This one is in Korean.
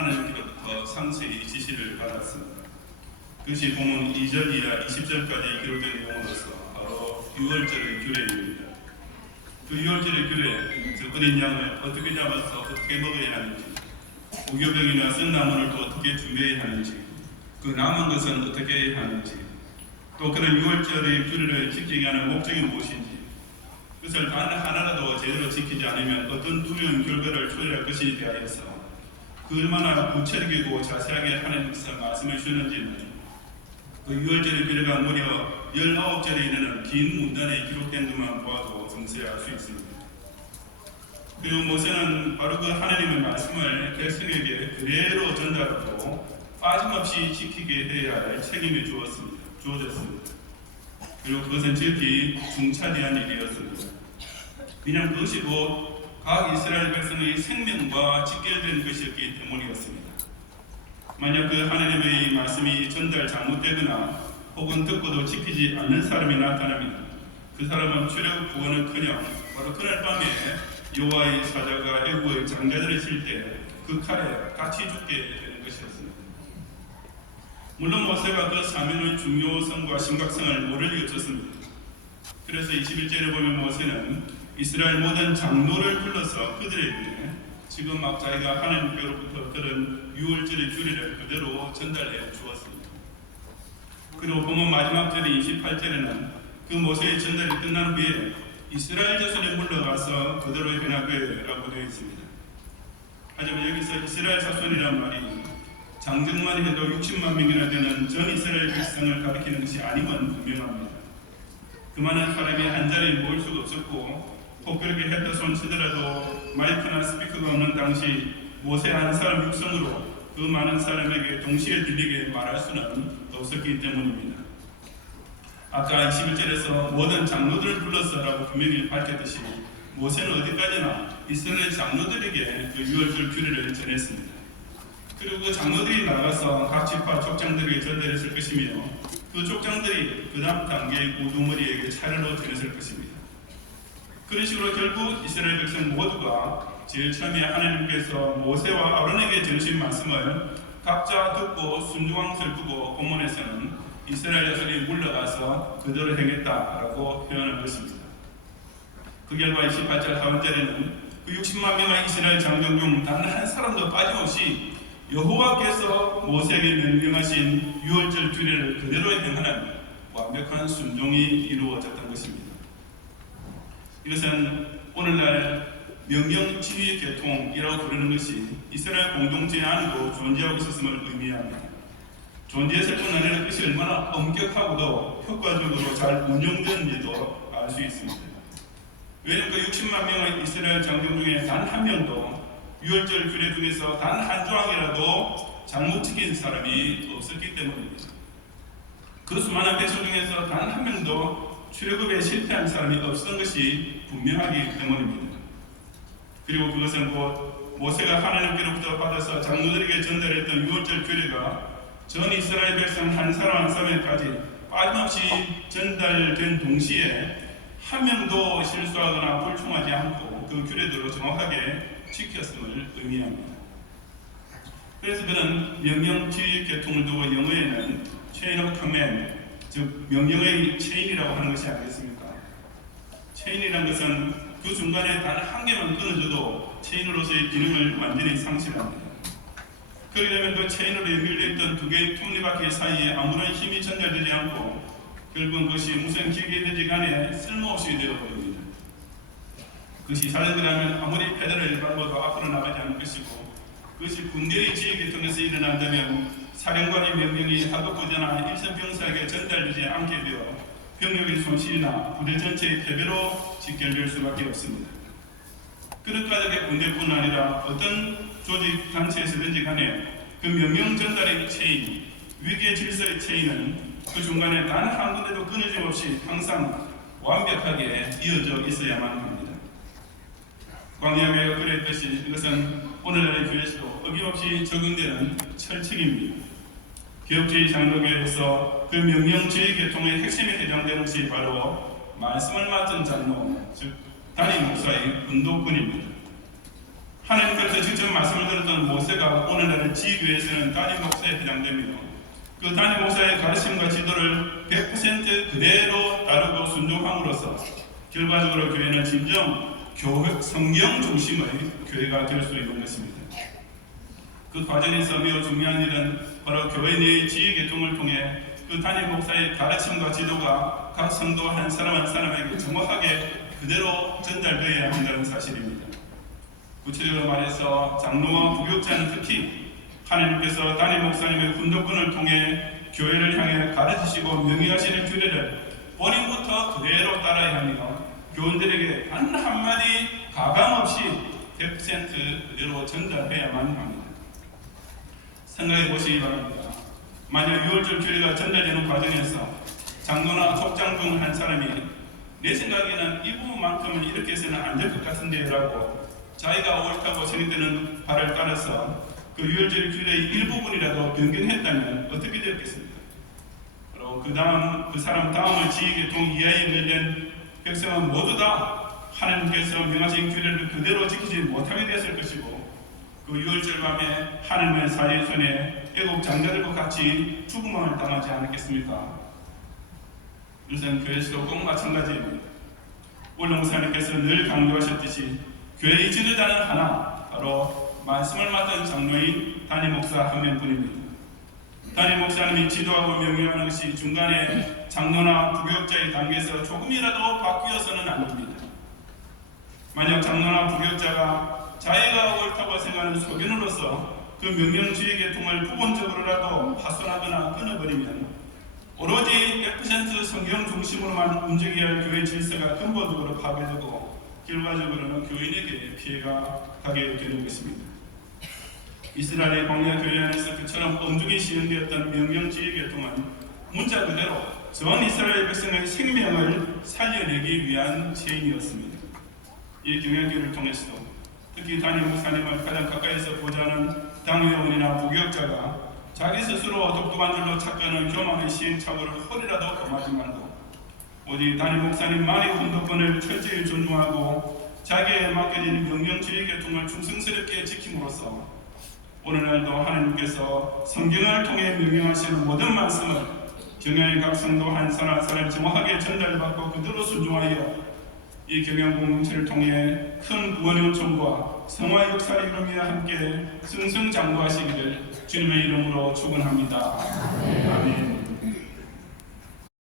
하나님께로부터 상세히 지시를 받았습니다. 그것이 본문 2절이나 20절까지 기록된 내용으로서 바로 유월절의 규례입니다. 그 유월절의 규례, 즉 어린 양을 어떻게 잡아서 어떻게 먹어야 하는지, 무교병이나 쓴 나무를 또 어떻게 준비해야 하는지, 그 남은 것은 어떻게 해야 하는지, 또 그런 유월절의 규례를 지키게 하는 목적이 무엇인지, 그것을 단 하나라도 제대로 지키지 않으면 어떤 두려운 결과를 초래할 것인지 대하여서 그 얼마나 구체적이고 자세하게 하나님께서 말씀해 주셨는지는 그 유월절의 규례가 무려 19절에 이르는 긴 문단에 기록된 것만 보아도 정세히 알 수 있습니다. 그리고 모세는 바로 그 하나님의 말씀을 백성에게 그대로 전달하고 빠짐없이 지키게 해야 할 책임이 주어졌습니다. 그리고 그것은 지극히 중차대한 일이었습니다. 그냥 그것이 곧 각 이스라엘 백성의 생명과 직결된 것이었기 때문이었습니다. 만약 그 하나님의 말씀이 전달 잘못되거나 혹은 듣고도 지키지 않는 사람이 나타나면 그 사람은 출애굽 구원은커녕 바로 그날 밤에 여호와의 사자가 애굽의 장자들을 칠 때 그 칼에 같이 죽게 되는 것이었습니다. 물론 모세가 그 사명의 중요성과 심각성을 모를 리 없었습니다. 그래서 21절에 보면 모세는 이스라엘 모든 장로를 불러서 그들에게 지금 막 자기가 하나님께로부터 들은 유월절의 규례를 그대로 전달해 주었습니다. 그리고 본문 마지막 절인 28절에는 그 모세의 전달이 끝난 후에 이스라엘 자손이 물러가서 그대로 행하게라고 되어 있습니다. 하지만 여기서 이스라엘 자손이란 말이 장정만 해도 60만 명이나 되는 전 이스라엘 백성을 가리키는 것이 아님은 분명합니다. 그만한 사람이 한 자리에 모일 수가 없었고 혹그렇게 헤드손 치더라도 마이크나 스피커가 없는 당시 모세 한 사람 육성으로 그 많은 사람에게 동시에 들리게 말할 수는 없었기 때문입니다. 아까 21절에서 모든 장로들을 불러서라고 분명히 밝혔듯이 모세는 어디까지나 이스라엘 장로들에게 그 유월절 규례를 전했습니다. 그리고 그 장로들이 나가서 각 지파 족장들에게 전달했을 것이며 그 족장들이 그 다음 단계의 우두머리에게 차례로 전했을 것입니다. 그런 식으로 결국 이스라엘 백성 모두가 제일 처음에 하나님께서 모세와 아론에게 전하신 말씀을 각자 듣고 순종한 것을 두고 본문에서는 이스라엘 자손이 물러가서 그대로 행했다라고 표현한 것입니다. 그 결과 28절 하반절에는 그 60만 명의 이스라엘 장정 중 단 한 사람도 빠짐없이 여호와께서 모세에게 명령하신 유월절 규례를 그대로 행하는 완벽한 순종이 이루어졌던 것입니다. 이것은 오늘날 명령지휘 계통이라고 부르는 것이 이스라엘 공동체 안에도 존재하고 있었음을 의미합니다. 존재했을 뿐 아니라 그것이 얼마나 엄격하고도 효과적으로 잘 운영되는지도 알 수 있습니다. 왜냐하면 그 60만 명의 이스라엘 장정 중에 단 한 명도 유월절 규례 중에서 단 한 조항이라도 잘못 지킨 사람이 없었기 때문입니다. 그 수많은 백성 중에서 단 한 명도 출애굽에 실패한 사람이 없었던 것이 분명하기 때문입니다. 그리고 그것은 곧 모세가 하나님께로부터 받아서 장로들에게 전달했던 유월절 규례가 전 이스라엘 백성 한 사람 한 사람에까지 빠짐없이 전달된 동시에 한 명도 실수하거나 불충하지 않고 그 규례대로 정확하게 지켰음을 의미합니다. 그래서 그는 명령지휘 계통을 두고 영어에는 chain of command, 즉 명령의 체인이라고 하는 것이 아니겠습니까? 체인이라는 것은 그 중간에 단 한 개만 끊어져도 체인으로서의 기능을 완전히 상실합니다. 그렇게 되면 그 체인으로 연결되어 있던 두 개의 톱니바퀴 사이에 아무런 힘이 전달되지 않고 결국은 그것이 무슨 기계든지 간에 쓸모없이 되어버립니다. 그것이 자전거라면 아무리 페달을 밟아도 앞으로 나가지 않을 것이고 그것이 군대의 지휘 계통에서 일어난다면 사령관의 명령이 하급부대나 일선병사에게 전달되지 않게 되어 병력의 손실이나 부대 전체의 패배로 직결될 수밖에 없습니다. 그런 까닭에 군대뿐 아니라 어떤 조직 단체에서든지 간에 그 명령 전달의 체인, 위기의 질서의 체인은 그 중간에 단 한 군데도 끊어짐 없이 항상 완벽하게 이어져 있어야만 합니다. 광야교회가 그랬듯이 이것은 오늘날의 교회에서도 어김없이 적용되는 철칙입니다. 개혁주의 장로교회에서 그 명령주의 계통의 핵심에 해당되는 것이 바로 말씀을 맡은 장로, 즉 단임 목사의 운동권입니다. 하나님께서 직접 말씀을 들었던 모세가 오늘날의 지교회에서는 단임 목사에 해당되며 그 단임 목사의 가르침과 지도를 100% 그대로 따르고 순종함으로써 결과적으로 교회는 진정 성경 중심의 교회가 될 수 있는 것입니다. 그 과정에서 매우 중요한 일은 바로 교회 내의 지휘계통을 통해 그 단임 목사의 가르침과 지도가 각 성도 한 사람 한 사람에게 정확하게 그대로 전달되어야 한다는 사실입니다. 구체적으로 말해서 장로와 부교육자는 특히 하나님께서 단임 목사님의 훈독권을 통해 교회를 향해 가르치시고 명령하시는 규례를 본인부터 그대로 따라야 하며 교원들에게 단 한마디 가감 없이 100% 그대로 전달해야만 합니다. 생각해 보시기 바랍니다. 만약 6월절 규례가 전달되는 과정에서 장로나 속장 중 한 사람이 내 생각에는 이 부분만큼은 이렇게 해서는 안 될 것 같은데 라고 자기가 옳다고 생각되는 바를 따라서 그 6월절 규례의 일부분이라도 변경했다면 어떻게 되었겠습니까? 그리고 그 사람 다음을 지휘계통 이하에 걸린 백성은 모두 다 하나님께서 명하신 규례를 그대로 지키지 못하게 되었을 것이고 그 6월절 밤에 하나님의 사리의 손에 애국 장자들과 같이 죽음을 당하지 않았겠습니까? 이것은 교회에서도 꼭 마찬가지입니다. 오늘 목사님께서 늘 강조하셨듯이 교회의 지도자는 하나, 바로 말씀을 맡은 장로인 단임 목사 한 명뿐입니다. 단임 목사님이 지도하고 명령하는 것이 중간에 장로나 부교육자의 단계에서 조금이라도 바뀌어서는 안 됩니다. 만약 장로나 부교육자가 자기가 옳다고 생각하는 소견으로서 그 명령주의 계통을 부분적으로라도 파손하거나 끊어버리면 오로지 100% 성경 중심으로만 움직여야 할 교회 질서가 근본적으로 파괴되고 결과적으로는 교인에게 피해가 가게 되는 것입니다. 이스라엘의 광야 교회 안에서 그처럼 엄중히 시행되었던 명령주의 계통은 문자 그대로 전 이스라엘 백성의 생명을 살려내기 위한 체인이었습니다. 이 경영교를 통해서도 특히 단임 목사님을 가장 가까이서 보좌하는 당회원이나 부교육자가 자기 스스로 독특한 줄로 착각하는 교만의 시행착오를 허리라도 범하지 말고 오직 단임 목사님만의 훈독권을 철저히 존중하고 자기에게 맡겨진 명령주의 계통을 충성스럽게 지킴으로써 오늘날도 하나님께서 성경을 통해 명령하시는 모든 말씀을 경영의 각 성도 한 사람 한 사람 정확하게 전달받고 그대로 순종하여 이 경영공동체를 통해 큰 구원의 은총과 성화의 역사를 이루며 함께 승승장구하시기를 주님의 이름으로 축원합니다. 아멘.